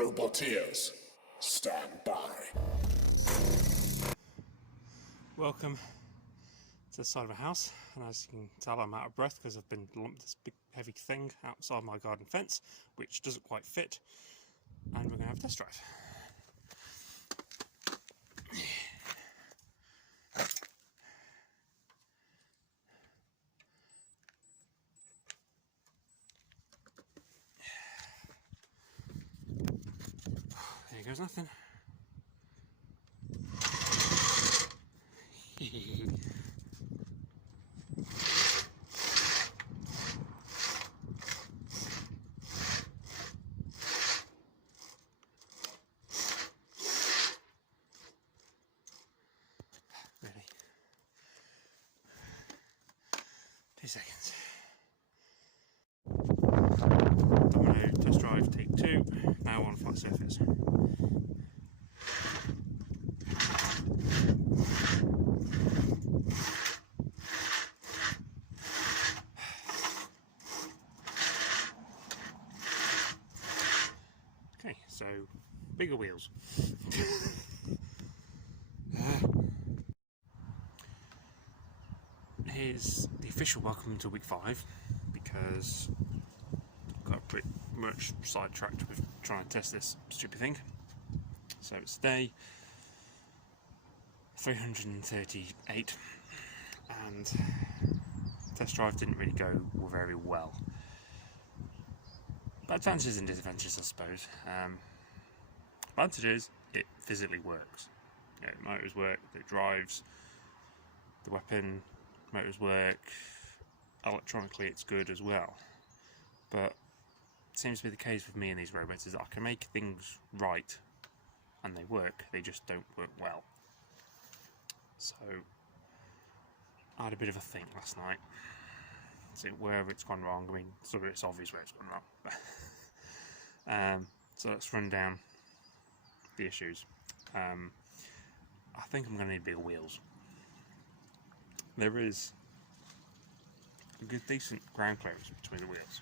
Roboteers, stand by. Welcome to the side of a house, and as you can tell I'm out of breath because I've been lumped this big heavy thing outside my garden fence which doesn't quite fit, and we're going to have a test drive. There goes nothing. Really? 2 seconds. Domino test drive, take 2, now on flat surface. Okay, so bigger wheels. Here's the official welcome to week 5, because I got pretty much sidetracked with trying to test this stupid thing. So it's day 338 and test drive didn't really go very well. Advantages and disadvantages, I suppose. Advantages, it physically works. You know, motors work, it drives, the weapon motors work, electronically it's good as well. But it seems to be the case with me and these robots is that I can make things right and they work, they just don't work well. So I had a bit of a think last night. So wherever it's gone wrong, I mean, sort of it's obvious where it's gone wrong. So let's run down the issues. I think I'm going to need bigger wheels. There is a good decent ground clearance between the wheels,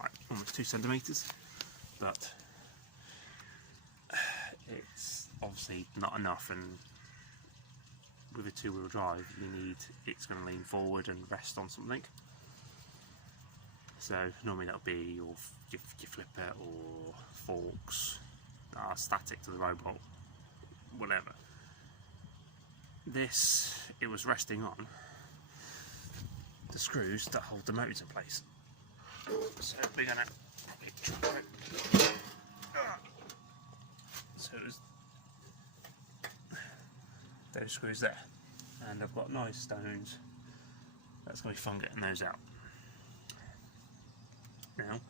like almost 2 centimetres, but it's obviously not enough, and with a 2-wheel drive it's going to lean forward and rest on something. So normally that'll be your flipper or forks that are static to the robot, whatever. This, it was resting on the screws that hold the motors in place. So we're going to probably try it. So it was those screws there, and I've got nice stones. That's going to be fun getting those out. Now,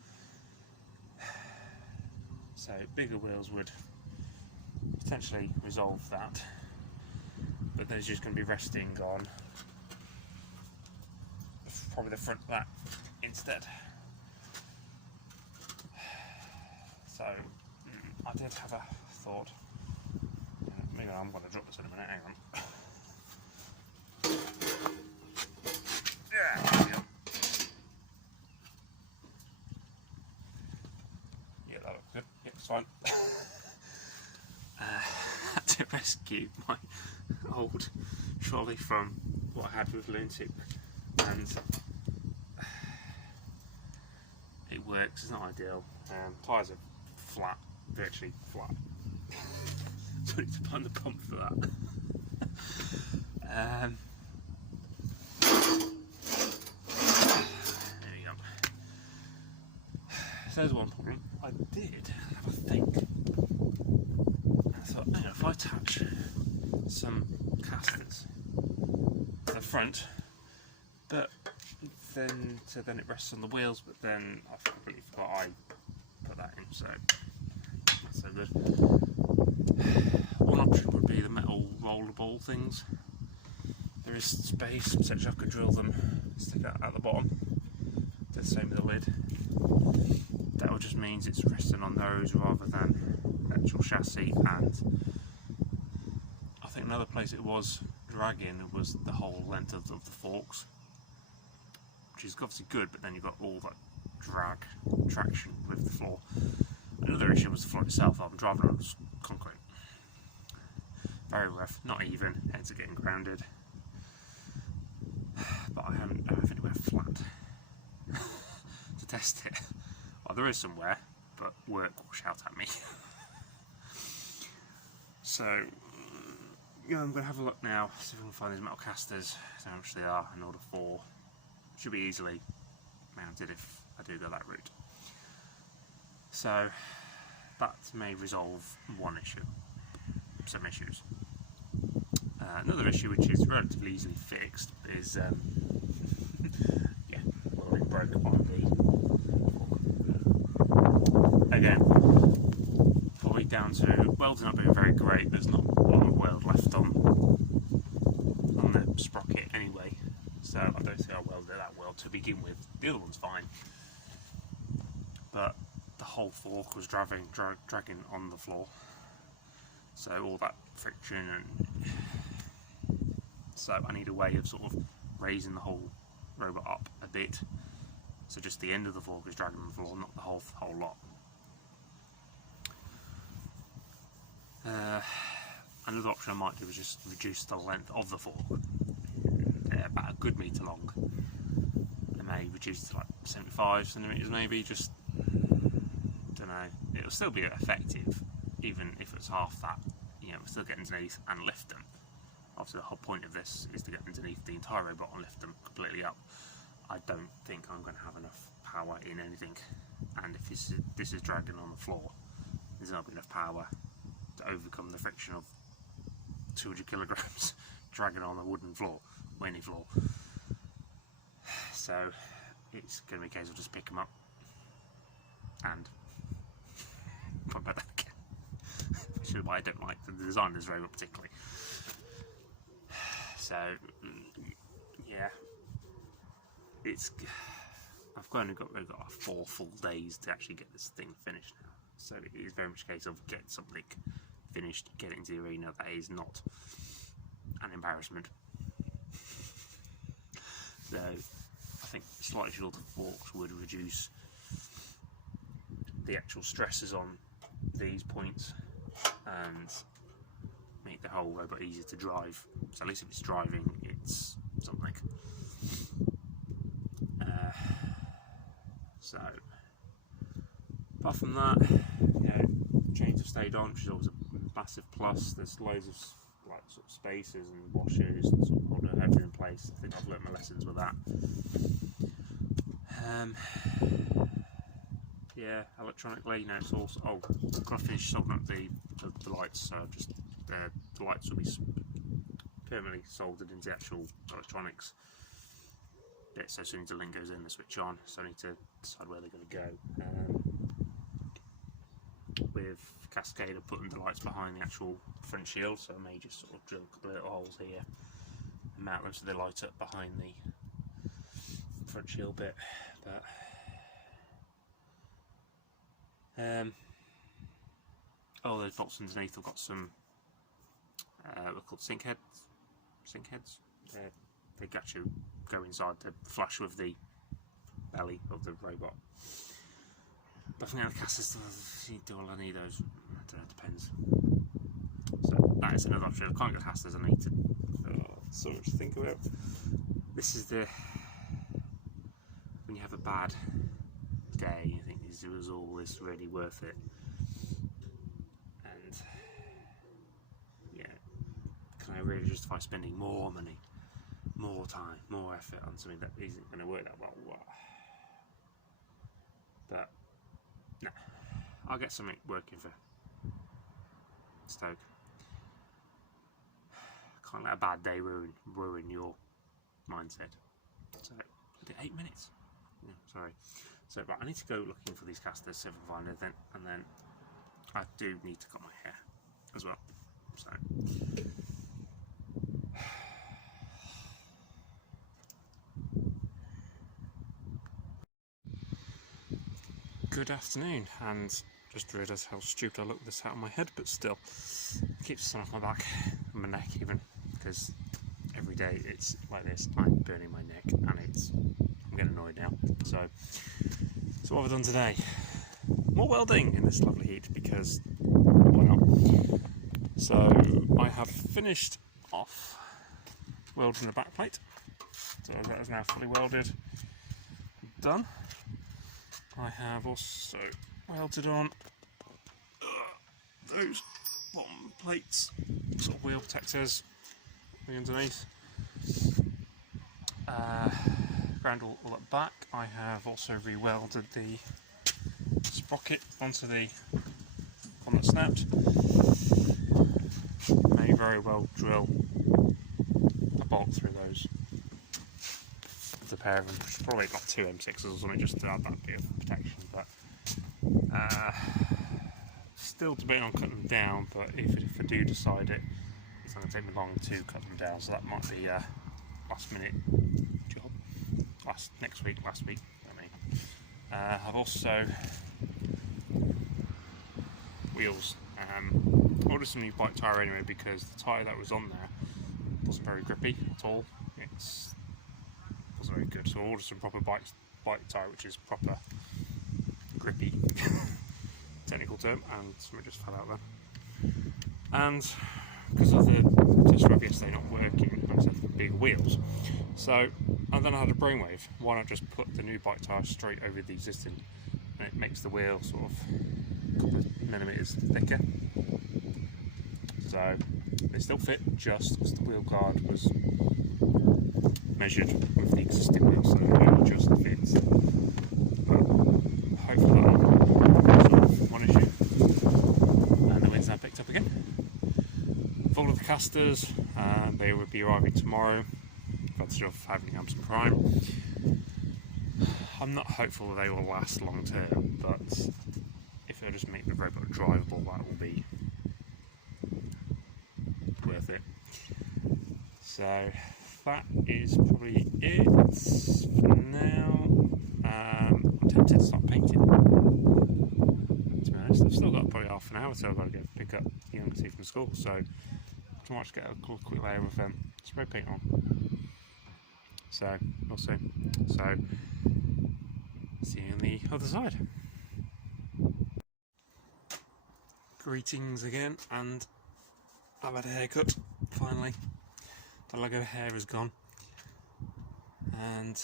so bigger wheels would potentially resolve that, but they're just going to be resting on probably the front of that instead. So I did have a thought. Maybe I'm going to drop this in a minute. Hang on. Yeah. Yeah, that looks good. Yeah, it's fine. Had to rescue my old trolley from what I had with Lunatic, and it works. It's not ideal. Tyres are flat, virtually flat. So I need to find the pump for that. There we go. So there's one problem. I did have a think. I thought, you know, if I attach some casters to the front, but then it rests on the wheels, but then I completely forgot I put that in, so not so good. One option would be the metal rollerball things. There is space, potentially I could drill them, stick out at the bottom. Do the same with the lid. That just means it's resting on those rather than the actual chassis, and I think another place it was dragging was the whole length of the forks, which is obviously good, but then you've got all that drag traction with the floor. Another issue was the floor itself. I'm driving on concrete. Very rough, not even, heads are getting grounded. But I don't have anywhere flat to test it. Well, there is somewhere, but work will shout at me. So, yeah, I'm going to have a look now, see if we can find these metal casters. I don't know how much they are, in order 4. Should be easily mounted if I do go that route. So, that may resolve one issue, some issues. Another issue which is relatively easily fixed is, yeah, welding broke on the, again, probably down to welding not being very great. There's not a lot of weld left on the sprocket anyway, so I don't think I welded it that well to begin with. The other one's fine, but the whole fork was dragging on the floor, so all that friction, and so I need a way of sort of raising the whole robot up a bit, so just the end of the fork is dragging on the floor, not the whole lot. Another option I might do is just reduce the length of the fork. They're about a good metre long. I may reduce it to like 75 centimetres maybe, just, don't know. It'll still be effective, even if it's half that. You know, we'll still get underneath and lift them. Obviously the whole point of this is to get underneath the entire robot and lift them completely up. I don't think I'm going to have enough power in anything, and if this is dragging on the floor, there's not enough power to overcome the friction of 200 kilograms dragging on a wooden floor, weighty floor. So it's going to be a case of just pick them up and put back again. Which is why I don't like the design of this robot particularly. So yeah, I've only got 4 full days to actually get this thing finished now. So it is very much a case of get something finished, get it into the arena. That is not an embarrassment. So I think slightly shorter forks would reduce the actual stresses on these points and make the whole robot easier to drive. So at least if it's driving, it's something. So apart from that, you know, chains have stayed on, which is always a massive plus. There's loads of like sort of spacers and washers and sort of hold everything in place. I think I've learnt my lessons with that. Yeah, electronically, you know, it's also. Oh, I've got to finish soldering up the lights. So just the lights will be permanently soldered into the actual electronics bit. So as soon as the link goes in, the switch on. So I need to decide where they're going to go. With Cascade, I've put the lights behind the actual front shield, so I may just sort of drill a couple of little holes here and mount them so they light up behind the front shield bit. But oh, those bolts underneath, I've got some they're called sync heads. They actually go inside to flush with the belly of the robot. But I think the casters, do all I need those? I don't know, it depends. So that is another option. I can't get casters, I need to. So much to think about. This is when you have a bad day, you think, was all this really worth it? And yeah, can I really justify spending more money, more time, more effort on something that isn't going to work that well? But no, I'll get something working for Stoke. Can't let a bad day ruin your mindset. So I did 8 minutes. Yeah, sorry. So, but I need to go looking for these casters, see if I can find anything, and then I do need to cut my hair as well. So. Good afternoon, and just realised how stupid I look with this hat on my head, but still, it keeps the sun off my back and my neck even, because every day it's like this, I'm burning my neck, and I'm getting annoyed now. So what have I done today? More more welding in this lovely heat, because why not? So I have finished off welding the back plate, so that is now fully welded, done. I have also welded on those bottom plates, sort of wheel protectors underneath. Ground all at back. I have also re-welded the sprocket onto the one that snapped. May very well drill a bolt through those. The pair of them, probably got 2 M6s or something just to add that bit of protection, but still debating on cutting them down, but if I do decide it, it's not going to take me long to cut them down, so that might be a last minute job. Last week, I mean. I've also wheels. Ordered some new bike tyre anyway, because the tyre that was on there wasn't very grippy at all. It wasn't very good, so I ordered some proper bike tyre, which is proper grippy, technical term, and something just fell out there. And because of the test drive yesterday not working, I had the big wheels. So, and then I had a brainwave. Why not just put the new bike tyre straight over the existing, and it makes the wheel sort of a couple of millimetres thicker. So they still fit, just as the wheel guard was measured with the existing wheel, so it just fits. But hopefully that'll solve one issue. And the wind's now picked up again. Full of the casters, they will be arriving tomorrow. Got the stuff having Amazon Prime. I'm not hopeful that they will last long term, but if they just make the robot drivable, that will be worth it. So that is probably it for now. I'm tempted to start painting. To be honest, I've still got probably half an hour till I've got to go pick up the young two from school, so I might just get a quick layer of spray paint on. So we'll see. So see you on the other side. Greetings again, and I've had a haircut finally. The leg of hair is gone, and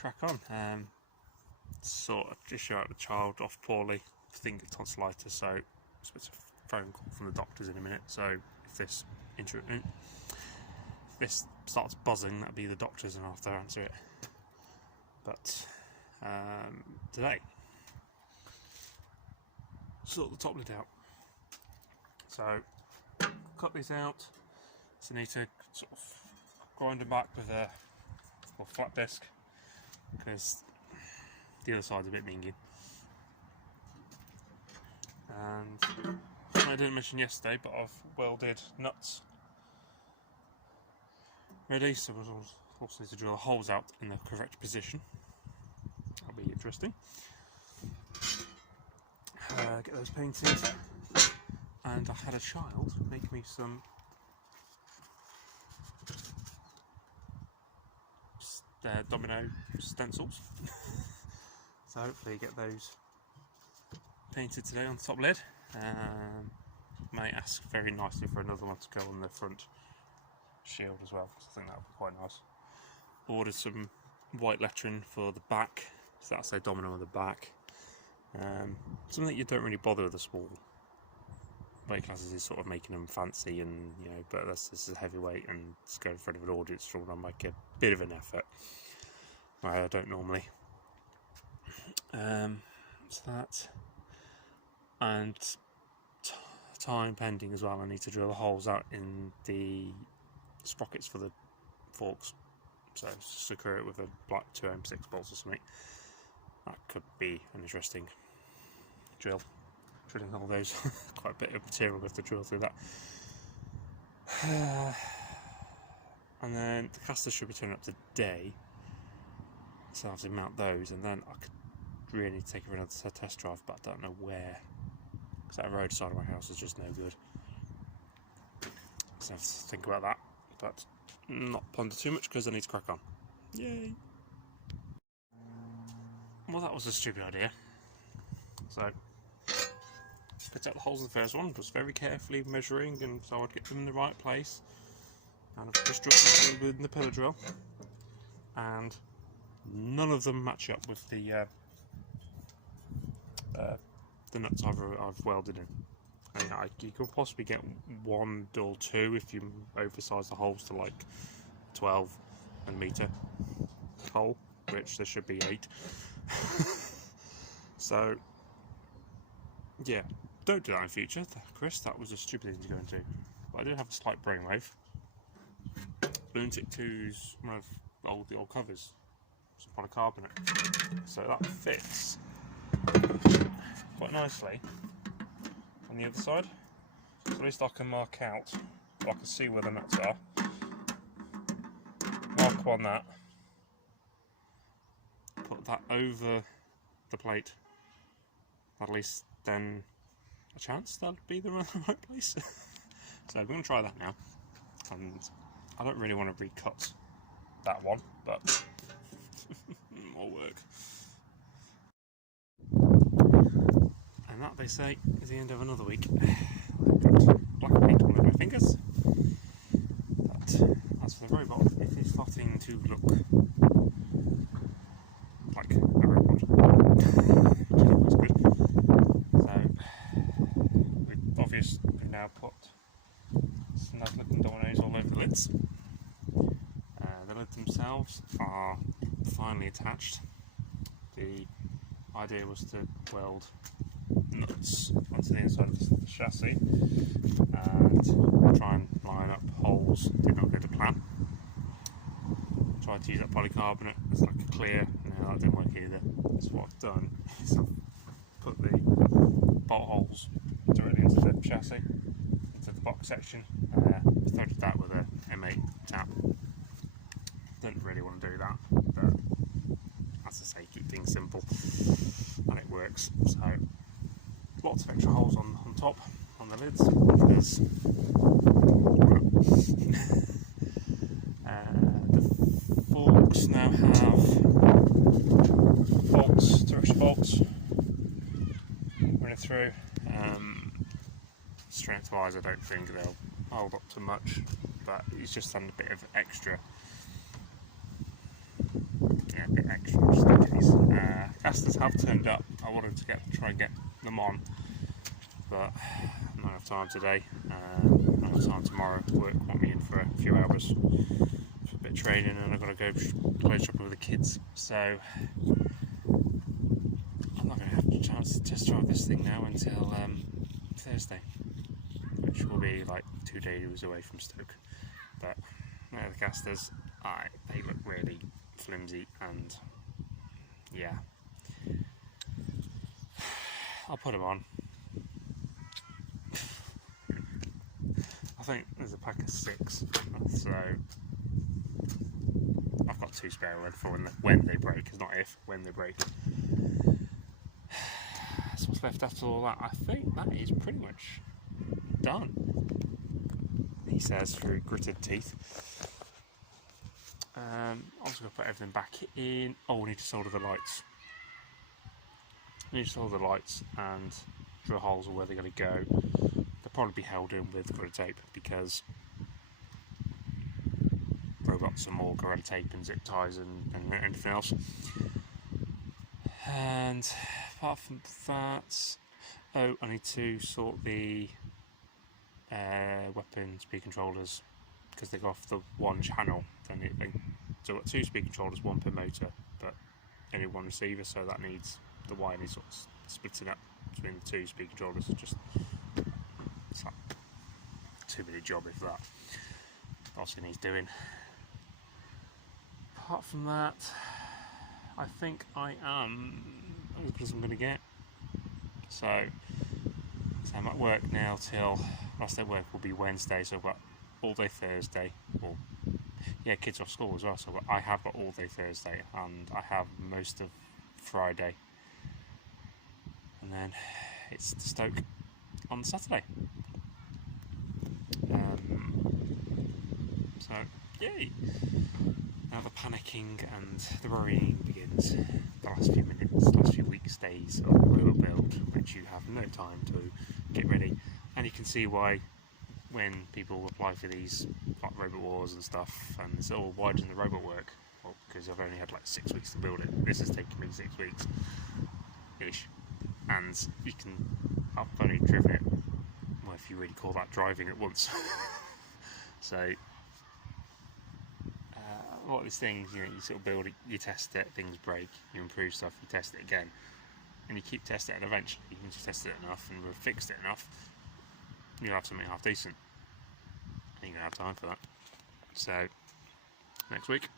crack on. Sort of just show out the child off poorly. I think it's tonsillitis, so it's a phone call from the doctors in a minute. So if this starts buzzing, that'll be the doctors, and I'll have to answer it. But today, sort the top lid out. So cut these out. So I need to sort of grind them back with a flat disc, because the other side's a bit minging. And I didn't mention yesterday, but I've welded nuts ready, so we'll also need to drill the holes out in the correct position. That'll be interesting. Get those painted. And I had a child make me some domino stencils. So hopefully get those painted today on the top lid. May ask very nicely for another one to go on the front shield as well, because I think that would be quite nice. Ordered some white lettering for the back, so that'll say domino on the back. Something that you don't really bother with the small weight classes is sort of making them fancy, and but this is heavyweight, and it's going in front of an audience for them make a bit of an effort. I don't normally. So that, and time pending as well. I need to drill the holes out in the sprockets for the forks, so secure it with a black 2 M6 bolts or something. That could be an interesting drill. Drilling all those, quite a bit of material with the drill through that. And then the casters should be turning up today, so I have to mount those, and then I could really take it for another test drive, but I don't know where, because that road side of my house is just no good. So I have to think about that, but not ponder too much because I need to crack on. Yay! Well, that was a stupid idea. So Picked out the holes in the first one, was very carefully measuring, and so I'd get them in the right place. And I've just dropped them in the pillar drill, and none of them match up with the nuts I've welded in. And you could possibly get 1 or 2 if you oversize the holes to like 12 millimeter hole, which there should be 8. So yeah, don't do that in future, Chris. That was a stupid thing to go into. But I do have a slight brainwave. Lunatic 2's one of the old covers. It's polycarbonate, so that fits quite nicely on the other side. So at least I can mark out, I can see where the nuts are. Mark on that. Put that over the plate. At least then a chance that'll be the right place. So I'm going to try that now. And I don't really want to recut that one, but more work. And that, they say, is the end of another week. I've got black paint all over my fingers. But as for the robot, it is starting to look like a robot. Which is good. So we've obviously now put some nice looking dominoes all over the lids. The lids themselves are finally attached. The idea was to weld nuts onto the inside of the chassis and try and line up holes. Did not go to plan. Tried to use that polycarbonate as like a clear. No, that didn't work either. So what I've done is I've put the bolt holes directly into the chassis, into the box section. Threaded that with a M8 tap. Didn't really want to do that, but as I say, keep things simple, and it works. So lots of extra holes on top, on the lids, because the forks now have bolts, 2 extra bolts running through. Strength wise, I don't think they'll hold up to much, but it's just done a bit of extra. Yeah, a bit extra just in case. Casters have turned up. I wanted to try and get them on, but I don't have time today. I don't have time tomorrow. Work want me in for a few hours for a bit of training, and I've got to go clothes shopping with the kids. So I'm not going to have a chance to test drive this thing now until Thursday, which will be like 2 days away from Stoke. But the casters, they look really flimsy, and yeah, I'll put them on. I think there's a pack of 6, so I've got 2 spare for when they break. It's not if, when they break. So what's left after all that? I think that is pretty much done, he says through gritted teeth. I'm just going to put everything back in. Oh, we need to solder the lights. We need to solder the lights and drill holes where they're going to go. They'll probably be held in with Gorilla Tape, because robots are more Gorilla Tape and zip ties and anything else. And apart from that, I need to sort the weapon speed controllers, because they go off the one channel. So I've got 2 speed controllers, 1 per motor, but only 1 receiver, so that needs, the wire needs sort of splitting up between the 2 speed controllers. It's like a 2-minute job, if that. Obviously needs doing. Apart from that, I think I am as good as I'm going to get. So I'm at work now till last day of work will be Wednesday, so I've got all day Thursday. Well, yeah, kids off school as well, so I have got all day Thursday, and I have most of Friday, and then it's to Stoke on Saturday. So yay! Now the panicking and the worrying begins. The last few minutes, last few weeks, days of robot build, which you have no time to get ready, and you can see why when people apply for these like Robot Wars and stuff, and it's all, why doesn't the robot work? Well, because I've only had like 6 weeks to build it. This has taken me 6 weeks ish, and you can, I've only driven it, well, if you really call that driving at once. So what this thing is, you know, you sort of build it, you test it, things break, you improve stuff, you test it again, and you keep testing it, and eventually you can just test it enough and we've fixed it enough, you'll have something half decent, and you're going to have time for that. So next week